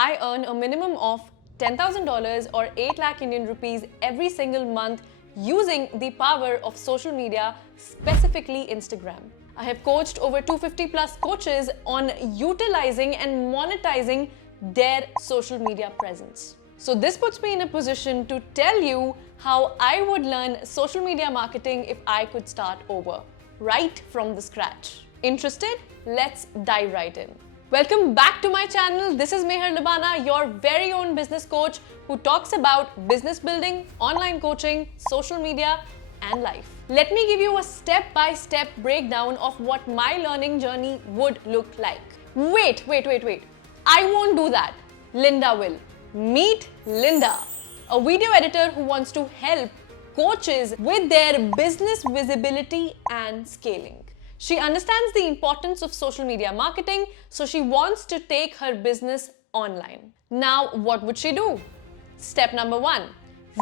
I earn a minimum of $10,000 or 8 lakh Indian rupees every single month using the power of social media, specifically Instagram. I have coached over 250 plus coaches on utilizing and monetizing their social media presence. So this puts me in a position to tell you how I would learn social media marketing if I could start over, right from the scratch. Interested? Let's dive right in. Welcome back to my channel. This is Meher Libana, your very own business coach who talks about business building, online coaching, social media, and life. Let me give you a step-by-step breakdown of what my learning journey would look like. Wait. I won't do that. Lynda will. Meet Lynda, a video editor who wants to help coaches with their business visibility and scaling. She understands the importance of social media marketing, so she wants to take her business online. Now, what would she do? Step number 1,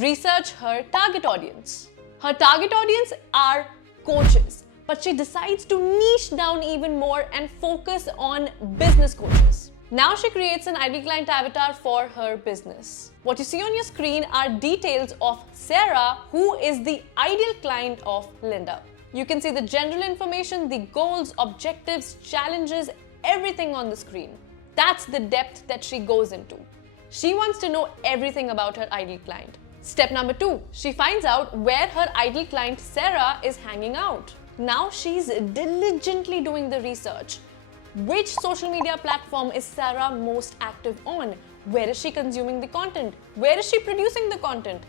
research her target audience. Her target audience are coaches, but she decides to niche down even more and focus on business coaches. Now she creates an ideal client avatar for her business. What you see on your screen are details of Sarah, who is the ideal client of Lynda. You can see the general information, the goals, objectives, challenges, everything on the screen. That's the depth that she goes into. She wants to know everything about her ideal client. Step number 2, she finds out where her ideal client Sarah is hanging out. Now she's diligently doing the research. Which social media platform is Sarah most active on? Where is she consuming the content? Where is she producing the content?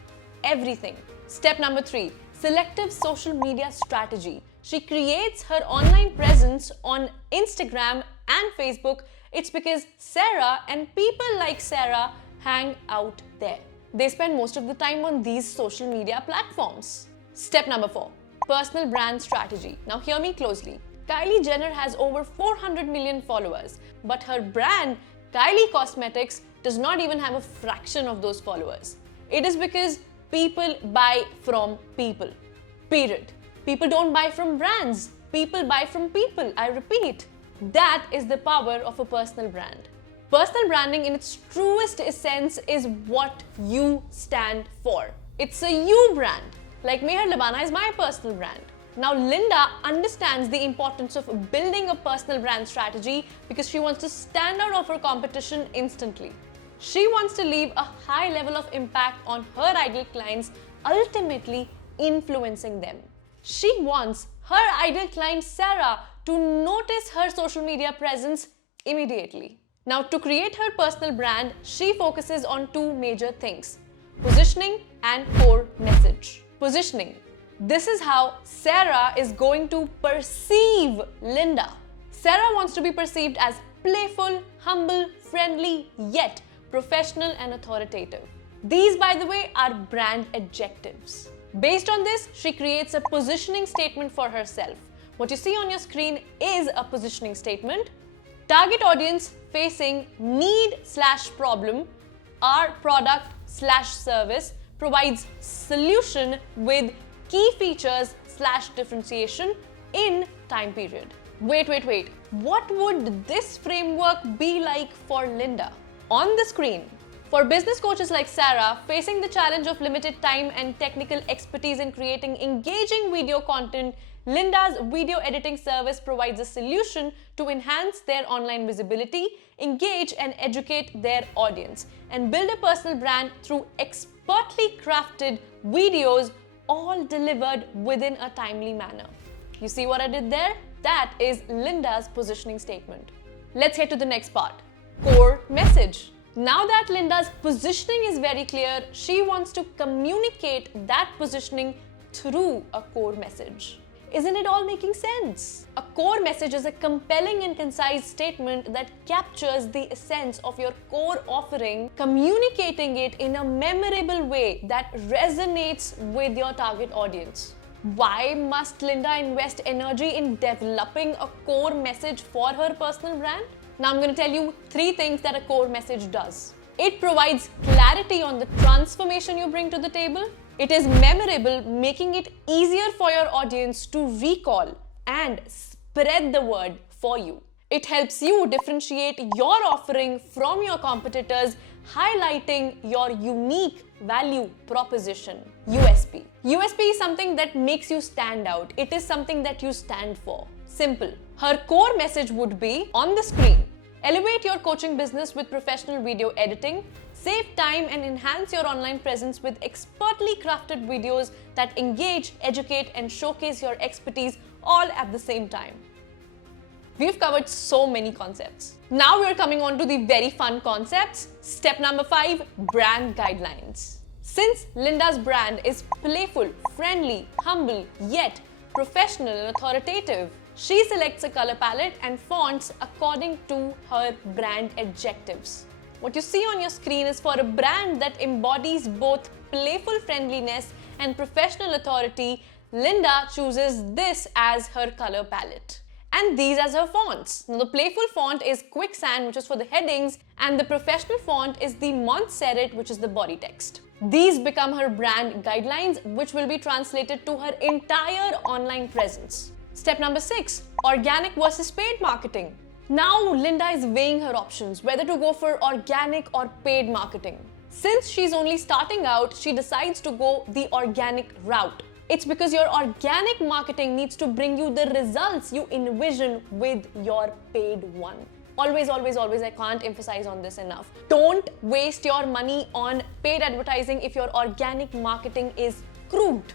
Everything. Step number 3, selective social media strategy. She creates her online presence on Instagram and Facebook. It's because Sarah and people like Sarah hang out there. They spend most of the time on these social media platforms. Step number 4, personal brand strategy. Now hear me closely. Kylie Jenner has over 400 million followers, but her brand, Kylie Cosmetics, does not even have a fraction of those followers. It is because people buy from people. Period. People don't buy from brands. People buy from people. I repeat. That is the power of a personal brand. Personal branding in its truest essence is what you stand for. It's a you brand. Like Meher Libana is my personal brand. Now Lynda understands the importance of building a personal brand strategy because she wants to stand out of her competition instantly. She wants to leave a high level of impact on her ideal clients, ultimately influencing them. She wants her ideal client Sarah to notice her social media presence immediately. Now, to create her personal brand, she focuses on 2 major things: positioning and core message. Positioning. This is how Sarah is going to perceive Lynda. Sarah wants to be perceived as playful, humble, friendly, yet professional and authoritative. These, by the way, are brand adjectives. Based on this, she creates a positioning statement for herself. What you see on your screen is a positioning statement. Target audience facing need/problem, our product/service provides solution with key features/differentiation in time period. Wait. What would this framework be like for Lynda? On the screen, for business coaches like Sarah facing the challenge of limited time and technical expertise in creating engaging video content, Lynda's video editing service provides a solution to enhance their online visibility, engage and educate their audience, and build a personal brand through expertly crafted videos, all delivered within a timely manner. You see what I did there? That is Lynda's positioning statement. Let's get to the next part. Core message. Now that Lynda's positioning is very clear, she wants to communicate that positioning through a core message. Isn't it all making sense? A core message is a compelling and concise statement that captures the essence of your core offering, communicating it in a memorable way that resonates with your target audience. Why must Lynda invest energy in developing a core message for her personal brand? Now I'm going to tell you 3 things that a core message does. It provides clarity on the transformation you bring to the table. It is memorable, making it easier for your audience to recall and spread the word for you. It helps you differentiate your offering from your competitors, highlighting your unique value proposition, USP. USP is something that makes you stand out. It is something that you stand for. Simple. Her core message would be on the screen. Elevate your coaching business with professional video editing. Save time and enhance your online presence with expertly crafted videos that engage, educate, and showcase your expertise all at the same time. We've covered so many concepts. Now we're coming on to the very fun concepts. Step number 5, brand guidelines. Since Lynda's brand is playful, friendly, humble, yet professional and authoritative, she selects a color palette and fonts according to her brand adjectives. What you see on your screen is for a brand that embodies both playful friendliness and professional authority. Lynda chooses this as her color palette and these as her fonts. Now, the playful font is Quicksand, which is for the headings, and the professional font is the Montserrat, which is the body text. These become her brand guidelines, which will be translated to her entire online presence. Step number 6, organic versus paid marketing. Now, Lynda is weighing her options, whether to go for organic or paid marketing. Since she's only starting out, she decides to go the organic route. It's because your organic marketing needs to bring you the results you envision with your paid one. Always, always, always, I can't emphasize on this enough. Don't waste your money on paid advertising if your organic marketing is crude.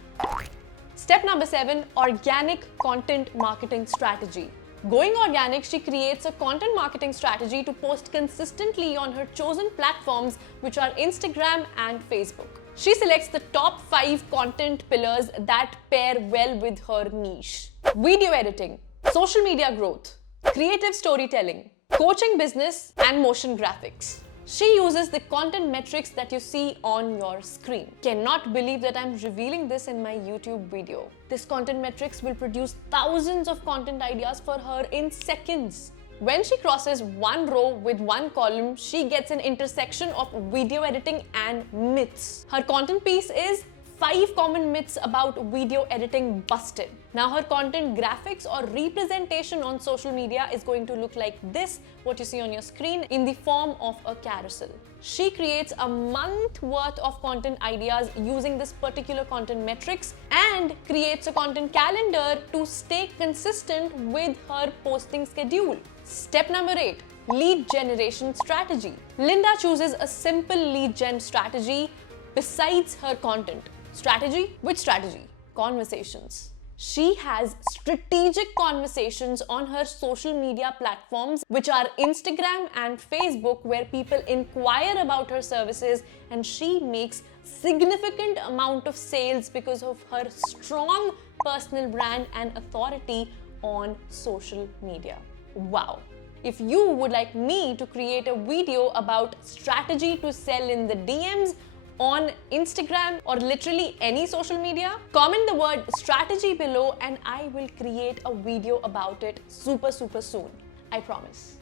Step number 7, organic content marketing strategy. Going organic, she creates a content marketing strategy to post consistently on her chosen platforms, which are Instagram and Facebook. She selects the top 5 content pillars that pair well with her niche. Video editing, social media growth, creative storytelling, coaching business, and motion graphics. She uses the content metrics that you see on your screen. Cannot believe that I'm revealing this in my YouTube video. This content metrics will produce thousands of content ideas for her in seconds. When she crosses one row with one column, she gets an intersection of video editing and myths. Her content piece is 5 common myths about video editing busted. Now her content graphics or representation on social media is going to look like this, what you see on your screen, in the form of a carousel. She creates a month worth of content ideas using this particular content metrics and creates a content calendar to stay consistent with her posting schedule. Step number 8, lead generation strategy. Lynda chooses a simple lead gen strategy besides her content. Strategy? Which strategy? Conversations. She has strategic conversations on her social media platforms, which are Instagram and Facebook, where people inquire about her services, and she makes significant amount of sales because of her strong personal brand and authority on social media. Wow. If you would like me to create a video about strategy to sell in the DMs on Instagram or literally any social media, comment the word strategy below and I will create a video about it super soon. I promise.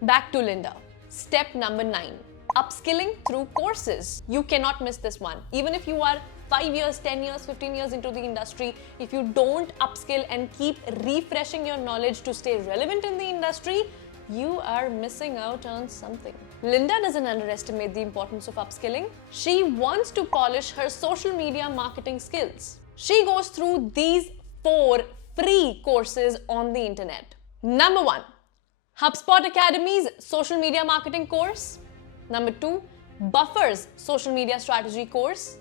Back to Lynda. Step number 9, upskilling through courses. You cannot miss this one. Even if you are 5 years, 10 years, 15 years into the industry, if you don't upskill and keep refreshing your knowledge to stay relevant in the industry, you are missing out on something. Lynda doesn't underestimate the importance of upskilling. She wants to polish her social media marketing skills. She goes through these 4 free courses on the internet. Number 1, HubSpot Academy's social media marketing course. Number 2, Buffer's social media strategy course.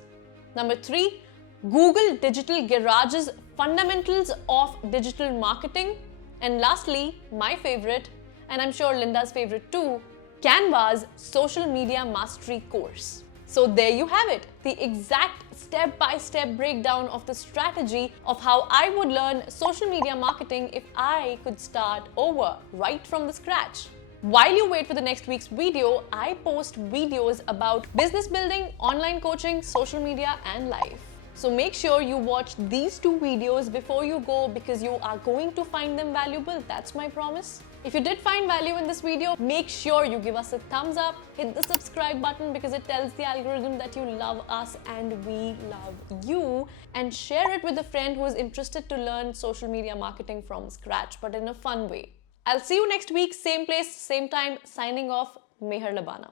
Number 3, Google Digital Garage's Fundamentals of Digital Marketing. And lastly, my favorite, and I'm sure Lynda's favorite too, Canva's Social Media Mastery course. So there you have it, the exact step-by-step breakdown of the strategy of how I would learn social media marketing if I could start over right from the scratch. While you wait for the next week's video, I post videos about business building, online coaching, social media, and life. So make sure you watch these 2 videos before you go because you are going to find them valuable. That's my promise. If you did find value in this video, make sure you give us a thumbs up, hit the subscribe button because it tells the algorithm that you love us and we love you, and share it with a friend who is interested to learn social media marketing from scratch, but in a fun way. I'll see you next week, same place, same time. Signing off, Meher Labana.